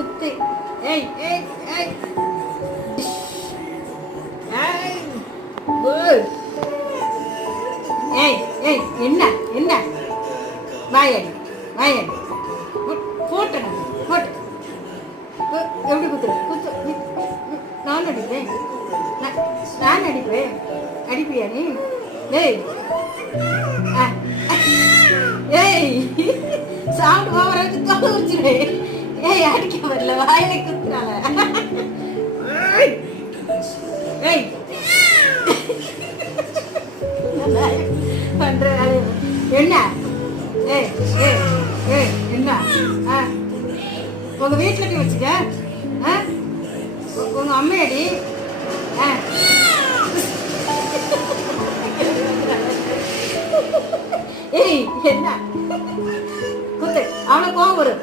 குத்து. ஏய் ஏய் ஏய் ஏய் குட். ஏய் ஏய் என்ன என்ன வாயடி வாயடி போட்டு போட்டு எப்படி குத்துரு குத்து. நான் அடிப்பேன் நான் அடிப்பேன். அடிப்பியா நீ? ஏய் ஏய் சவுண்ட் ஓவரா வச்சு தொலை வச்சுரு. ஏய் அடிக்க வரல வாயில குத்துறால. ஏய் பண்ற என்ன? ஏய் ஏய் ஏய் என்ன? உங்க வீட்டுல போய் வச்சுக்க. உங்க அம்மையடி. ஏய் என்ன குத்து. அவனை கோவம் வரும்.